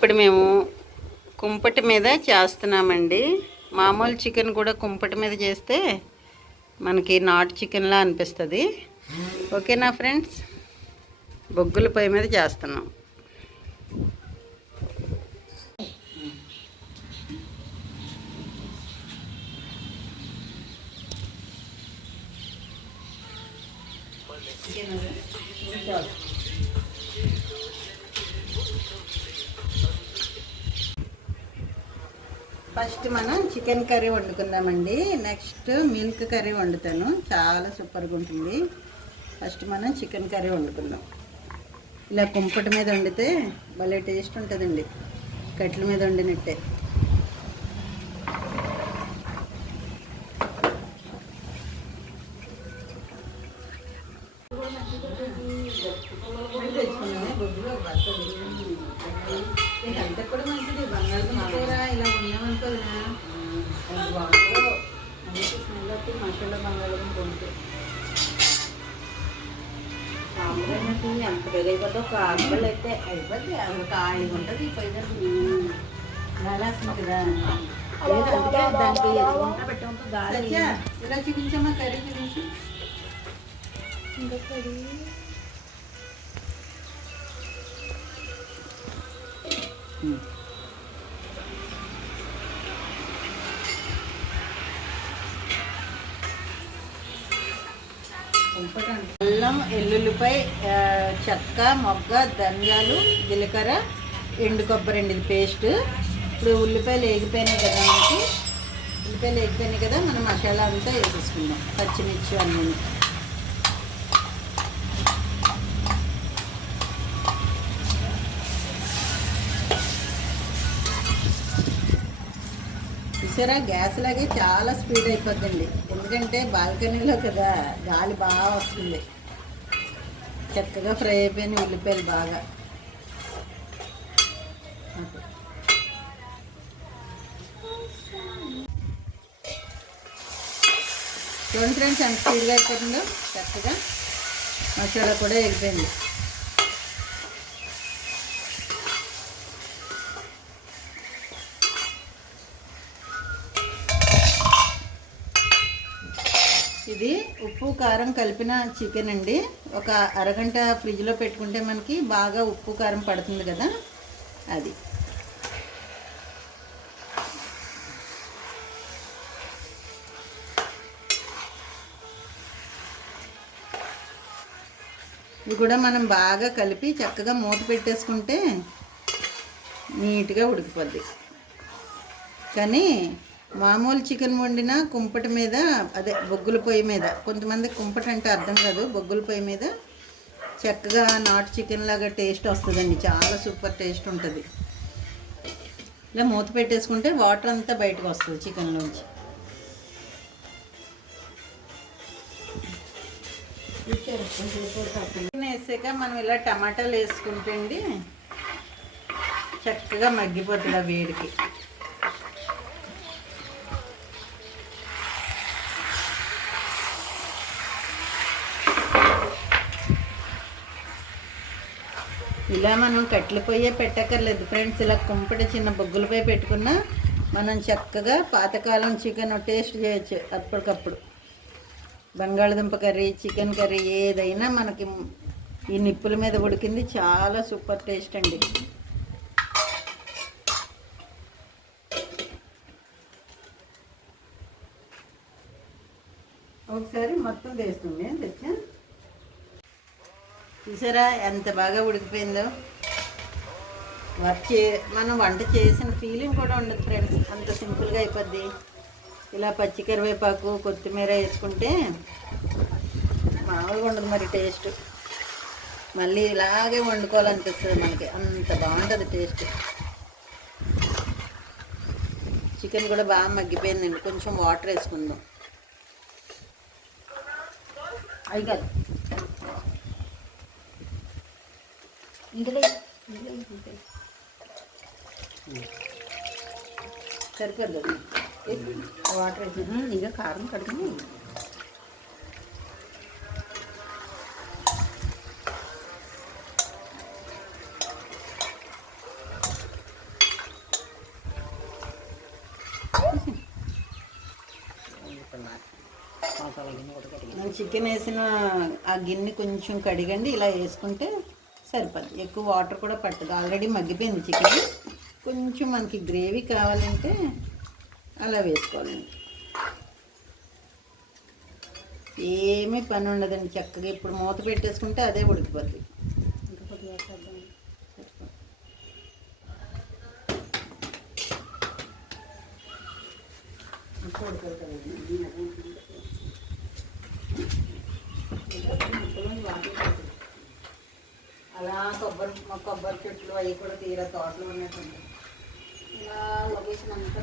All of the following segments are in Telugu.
ఇప్పుడు మేము కుంపటి మీద చేస్తున్నామండి. మామూలు చికెన్ కూడా కుంపటి మీద చేస్తే మనకి నాటు చికెన్లా అనిపిస్తుంది. ఓకేనా ఫ్రెండ్స్, బొగ్గుల పొయ్యి మీద చేస్తున్నాం. ఫస్ట్ మనం చికెన్ కర్రీ వండుకుందామండి. నెక్స్ట్ మిల్క్ కర్రీ వండుతాను, చాలా సూపర్గా ఉంటుంది. ఫస్ట్ మనం చికెన్ కర్రీ వండుకుందాం. ఇలా కుంపటి మీద వండితే భలే టేస్ట్ ఉంటుందండి, కట్ల మీద వండినట్టే. హెల్త్ కూడా మంచిది. బంగాళదుంప కూర ఇలా ఉన్నామనుకోదా, స్మెల్ వచ్చి మసాలా బంగాళదుంప ఉంటే ఎంత పెరిగిపోతే ఒక అబ్బలు అయితే అయిపోద్ది. ఒక 5 ఉంటుంది. గాలాస్తుంది కదా, అందుకే దానికి గాలి. ఇలా చూపించమ్మా కర్రీ చూపించి. ఇంకా కర్రీ అల్లం, ఎల్లుల్లిపాయ, చెక్క, మొగ్గ, ధనియాలు, జీలకర్ర, ఎండు కొబ్బరి అండి, ఇది పేస్ట్. ఇప్పుడు ఉల్లిపాయలు వేగిపోయినాయి కదా, మనం మసాలా అంతా వేసేసుకుందాం. పచ్చిమిర్చి అన్నీ చూసారా, గ్యాస్ లాగే చాలా స్పీడ్ అయిపోద్దండి. ఎందుకంటే బాల్కనీలో కదా, గాలి బాగా వస్తుంది. చక్కగా ఫ్రై అయిపోయిన ఉల్లిపాయలు బాగా. చూడండి ఫ్రెండ్స్, ఎంత స్పీడ్గా అయిపోతుందో. చక్కగా మసాలా కూడా ఎగిపోయింది. ఇది ఉప్పు కారం కలిపిన చికెన్ అండి. ఒక అరగంట ఫ్రిడ్జ్లో పెట్టుకుంటే మనకి బాగా ఉప్పు కారం పడుతుంది కదా, అది. ఇది కూడా మనం బాగా కలిపి చక్కగా మూత పెట్టేసుకుంటే నీట్గా ఉడికిపోద్ది. కానీ మామూలు చికెన్ వండిన కుంపటి మీద, అదే బొగ్గుల పొయ్యి మీద, కొంతమంది కుంపటి అంటే అర్థం కాదు, బొగ్గుల పొయ్యి మీద చక్కగా నాటు చికెన్ లాగా టేస్ట్ వస్తుందండి. చాలా సూపర్ టేస్ట్ ఉంటుంది. ఇలా మూత పెట్టేసుకుంటే వాటర్ అంతా బయటకు వస్తుంది చికెన్లోంచి. వేసాక మనం ఇలా టమాటాలు వేసుకుంటే అండి చక్కగా మగ్గిపోతుంది ఆ వేడికి. ఇలా మనం కట్టెల పొయ్యే పెట్టక్కర్లేదు ఫ్రెండ్స్. ఇలా కుంపటి చిన్న బొగ్గులపై పెట్టుకున్నా మనం చక్కగా పాతకాలం చికెన్ టేస్ట్ చేయొచ్చు అప్పటికప్పుడు. బంగాళదుంప కర్రీ, చికెన్ కర్రీ ఏదైనా మనకి ఈ నిప్పుల మీద ఉడికింది చాలా సూపర్ టేస్ట్ అండి. ఒకసారి మొత్తం వేస్తుంది తెచ్చా. చూసారా ఎంత బాగా ఉడికిపోయిందో. మనం వంట చేసిన ఫీలింగ్ కూడా ఉండదు ఫ్రెండ్స్, అంత సింపుల్గా అయిపోద్ది. ఇలా పచ్చి కరివేపాకు, కొత్తిమీర వేసుకుంటే మామూలుగా ఉండదు మరి టేస్ట్. మళ్ళీ ఇలాగే వండుకోవాలనిపిస్తుంది మనకి, అంత బాగుంటుంది టేస్ట్. చికెన్ కూడా బాగా మగ్గిపోయిందండి. కొంచెం వాటర్ వేసుకుందాం. అవి కాదు, సరిపోద్దు వాటర్ వేసి. ఇక కారం కడుగుని చికెన్ వేసిన ఆ గిన్నె కొంచెం కడిగండి, ఇలా వేసుకుంటే సరిపోద్ది. ఎక్కువ వాటర్ కూడా పట్టదు, ఆల్రెడీ మగ్గిపోయింది చికెన్. కొంచెం మనకి గ్రేవీ కావాలంటే అలా వేసుకోవాలండి. ఏమీ పని ఉండదండి, చక్కగా ఇప్పుడు మూత పెట్టేసుకుంటే అదే ఉడికిపోద్ది. అలా కొబ్బరి చెట్లు అవి కూడా తీరా తోటలో ఉన్నట్టుంది. ఇలా లొకేషన్ అంతా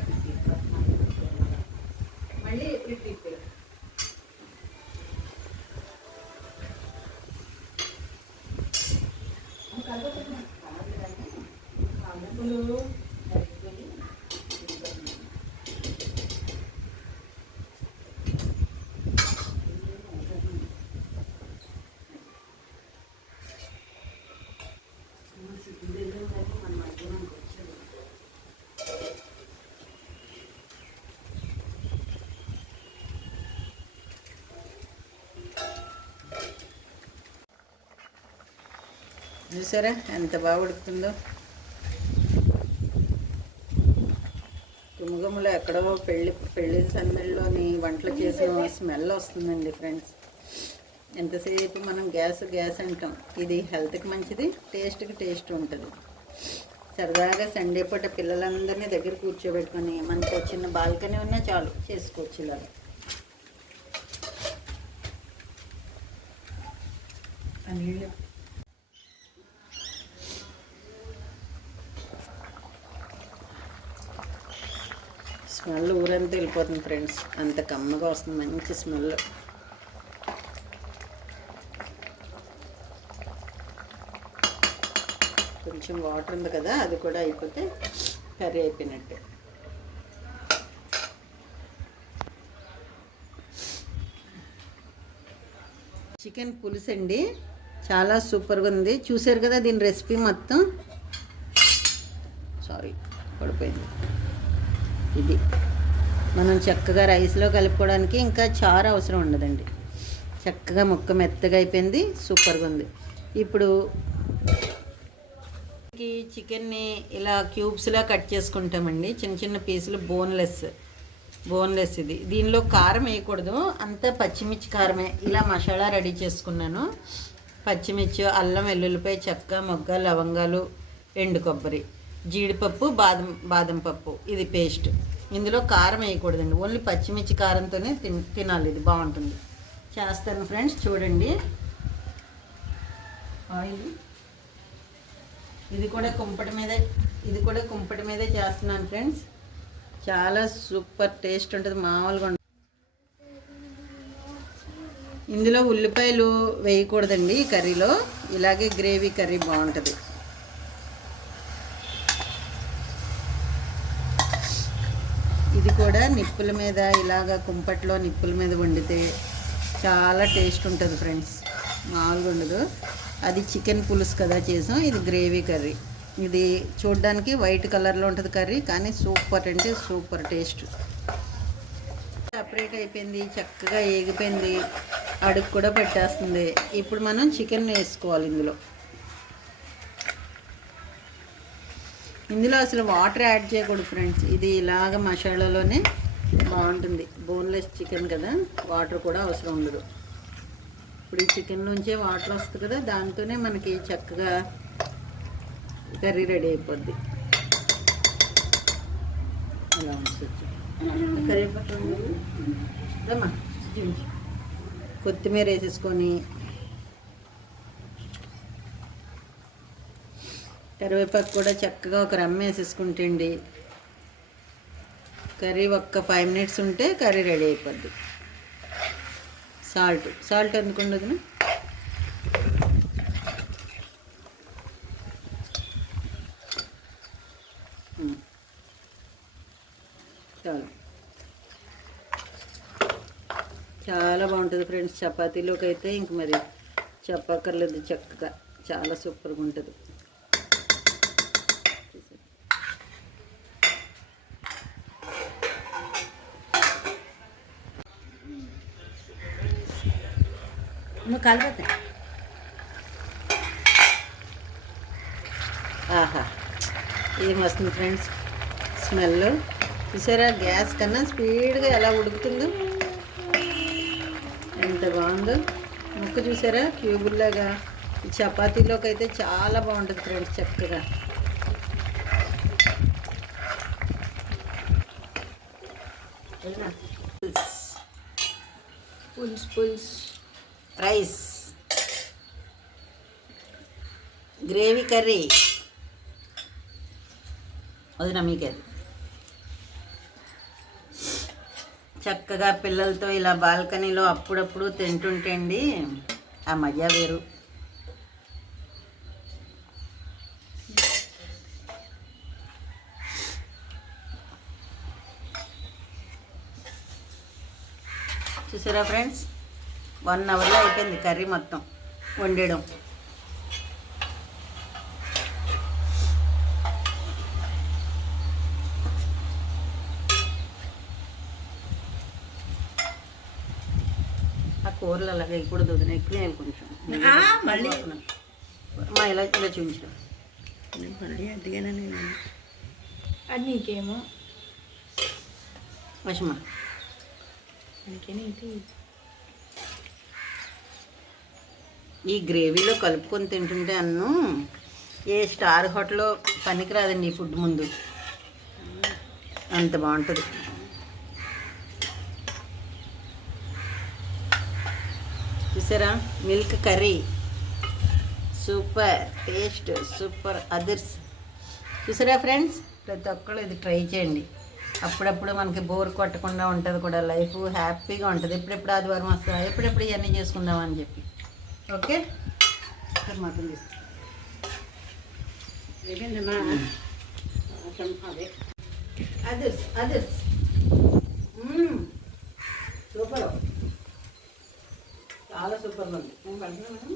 మళ్ళీ ఎప్పుడు చూసారా ఎంత బాగా ఉడుకుతుందో. గుమగుమలో ఎక్కడో పెళ్ళి సందడిలోని వంటలు చేసిన స్మెల్ వస్తుందండి ఫ్రెండ్స్. ఎంతసేపు మనం గ్యాస్ అంటాం, ఇది హెల్త్కి మంచిది, టేస్ట్కి టేస్ట్ ఉంటుంది. సరదాగా సండే పూట పిల్లలందరినీ దగ్గర కూర్చోబెట్టుకొని మనకు చిన్న బాల్కనీ ఉన్నా చాలు చేసుకోవచ్చు ఇలా. స్మెల్ ఊరంతా వెళ్ళిపోతుంది ఫ్రెండ్స్, అంత కమ్మగా వస్తుంది, మంచి స్మెల్. కొంచెం వాటర్ ఉంది కదా, అది కూడా అయిపోతే కర్రీ అయిపోయినట్టే. చికెన్ పులుసు అండి, చాలా సూపర్గా ఉంది. చూసారు కదా దీని రెసిపీ మొత్తం. సారీ పడిపోయింది. ఇది మనం చక్కగా రైస్లో కలుపుకోవడానికి ఇంకా చారు అవసరం ఉండదండి. చక్కగా ముక్క మెత్తగా అయిపోయింది, సూపర్గా ఉంది. ఇప్పుడు చికెన్ని ఇలా క్యూబ్స్లా కట్ చేసుకుంటామండి, చిన్న చిన్న పీసులు, బోన్లెస్ ఇది. దీనిలో కారం వేయకూడదు, అంతా పచ్చిమిర్చి కారమే. ఇలా మసాలా రెడీ చేసుకున్నాను. పచ్చిమిర్చి, అల్లం, వెల్లుల్లిపాయ, చెక్క, మొగ్గ, లవంగాలు, ఎండు కొబ్బరి, జీడిపప్పు, బాదం పప్పు, ఇది పేస్ట్. ఇందులో కారం వేయకూడదండి, ఓన్లీ పచ్చిమిర్చి కారంతోనే తినాలి, ఇది బాగుంటుంది. చేస్తాను ఫ్రెండ్స్, చూడండి. ఆయిల్ ఇది కూడా కుంపటి మీదే చేస్తున్నాను ఫ్రెండ్స్. చాలా సూపర్ టేస్ట్ ఉంటుంది, మామూలుగా ఉంటుంది. ఇందులో ఉల్లిపాయలు వేయకూడదండి ఈ కర్రీలో, ఇలాగే గ్రేవీ కర్రీ బాగుంటుంది. ఇది కూడా నిప్పుల మీద, ఇలాగ కుంపట్లో నిప్పుల మీద వండితే చాలా టేస్ట్ ఉంటుంది ఫ్రెండ్స్, మామూలుగా ఉండదు. అది చికెన్ పులుసు కదా చేసాం, ఇది గ్రేవీ కర్రీ. ఇది చూడడానికి వైట్ కలర్లో ఉంటుంది కర్రీ, కానీ సూపర్ అంటే సూపర్ టేస్ట్. సపరేట్ అయిపోయింది, చక్కగా ఏగిపోయింది, అడుగు కూడా పెట్టేస్తుంది. ఇప్పుడు మనం చికెన్ వేసుకోవాలి. ఇందులో అసలు వాటర్ యాడ్ చేయకూడదు ఫ్రెండ్స్, ఇది ఇలాగ మసాలాలోనే బాగుంటుంది. బోన్లెస్ చికెన్ కదా, వాటర్ కూడా అవసరం ఉండదు. ఇప్పుడు ఈ చికెన్ నుంచే వాటర్ వస్తుంది కదా, దాంతోనే మనకి చక్కగా కర్రీ రెడీ అయిపోద్ది. అలా కరివేపాకు, కొత్తిమీర వేసేసుకొని, కరివేపాకు కూడా చక్కగా ఒక రమ్మ వేసేసుకుంటే అండి కర్రీ ఒక్క 5 minutes ఉంటే కర్రీ రెడీ అయిపోద్ది. సాల్ట్ ఎందుకు ఉండదు, చాలు. చాలా బాగుంటుంది ఫ్రెండ్స్, చపాతీలోకి అయితే ఇంక మరి చెప్పక్కర్లేదు, చక్కగా చాలా సూపర్గా ఉంటుంది. నువ్వు కలిపే. ఆహా, ఏం వస్తుంది ఫ్రెండ్స్ స్మెల్. చూసారా గ్యాస్ కన్నా స్పీడ్గా ఎలా ఉడుకుతుందో, ఎంత బాగుందో. ముక్క చూసారా క్యూబుల్లాగా. ఈ చపాతీలోకి అయితే చాలా బాగుంటుంది ఫ్రెండ్స్, చక్కగా. పుల్స్ రైస్, గ్రేవీ కర్రీ వదిన మీకే. చక్కగా పిల్లలతో ఇలా బాల్కనీలో అప్పుడప్పుడు తింటుంటే అండి ఆ మజా వేరు. చూసారా ఫ్రెండ్స్, 1 అవర్లో అయిపోయింది కర్రీ మొత్తం వండడం. ఆ కూరలు అలాగే వేయకూడదు, వదిన ఎక్కువ కొంచెం మళ్ళీ మా ఇలా ఇలా చూపించడం. మళ్ళీ అదిగానే అది నీకేమో వశమా ఇంకేంటి. ఈ గ్రేవీలో కలుపుకొని తింటుంటే అన్ను ఏ స్టార్ హోటల్లో పనికిరాదండి ఈ ఫుడ్ ముందు, అంత బాగుంటుంది. చూసారా milk curry super taste, super others. చూసారా ఫ్రెండ్స్, ప్రతి ఒక్కళ్ళు ఇది ట్రై చేయండి. అప్పుడప్పుడు మనకి బోర్ కొట్టకుండా ఉంటుంది కూడా, లైఫ్ హ్యాపీగా ఉంటుంది. ఎప్పుడెప్పుడు ఆదివారం వస్తా, ఎప్పుడెప్పుడు ఇవన్నీ చేసుకుందాం అని చెప్పి. ఓకే మాత్రం అదర్స్ అదర్స్ సూపర్, చాలా సూపర్గా ఉంది. నేను పడుతున్నా మేడం.